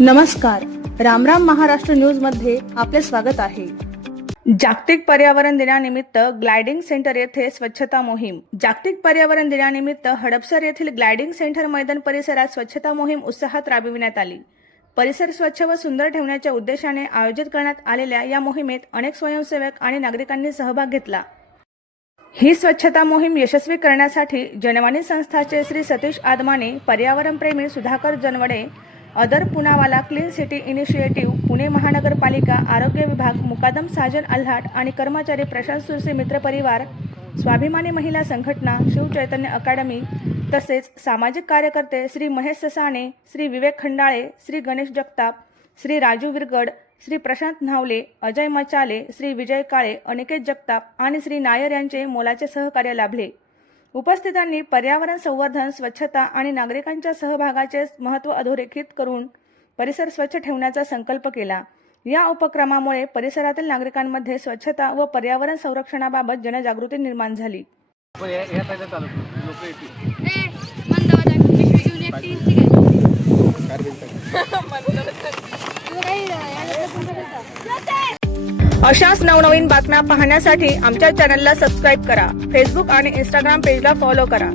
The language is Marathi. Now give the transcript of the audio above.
नमस्कार, रामराम महाराष्ट्र न्यूज मध्ये आपले स्वागत आहे। जागतिक पर्यावरण दिनानिमित्त ग्लायडिंग सेंटर येथे स्वच्छता मोहीम। जागतिक पर्यावरण दिनानिमित्त हडपसर येथील ग्लायडिंग सेंटर मैदान परिसरात स्वच्छता मोहीम उत्साहात राबविण्यात आली। परिसर स्वच्छ व सुंदर ठेवण्याच्या उद्देशाने आयोजित करण्यात आलेल्या या मोहिमेत अनेक स्वयंसेवक आणि नागरिकांनी सहभाग घेतला। ही स्वच्छता मोहीम यशस्वी करण्यासाठी जनवाणी संस्थाचे श्री सतीश आदमाने, पर्यावरणप्रेमी Sudhakar Janwade, Adar Poonawalla clean city initiative, Pune महानगरपालिका, आरोग्य विभाग, मुकादम साजन अल्हाट आणि कर्मचारी प्रशांत सुरसे मित्र परिवार, स्वाभिमानी महिला संघटना, शिव चैतन्य अकादमी तसेच सामाजिक कार्यकर्ते श्री महेश ससाणे, श्री विवेक खंडाळे, श्री गणेश जगताप, श्री राजू विरगड, श्री प्रशांत न्हावले, अजय मचाले, श्री विजय काळे, अनिकेत जगताप आणि श्री नायर यांचे मोलाचे सहकार्य लाभले। उपस्थितांनी पर्यावरण संवर्धन, स्वच्छता आणि नागरिकांच्या सहभागाचे महत्त्व अधोरेखित करून परिसर स्वच्छ ठेवण्याचा संकल्प केला। या उपक्रमामुळे परिसरातील नागरिकांमध्ये स्वच्छता व पर्यावरण संरक्षणाबाबत जनजागृती निर्माण झाली। अशाच नवनवीन बातम्या पाहण्यासाठी आमच्या चॅनलला सबस्क्राइब करा। फेसबुक आणि इंस्टाग्राम पेजला फॉलो करा।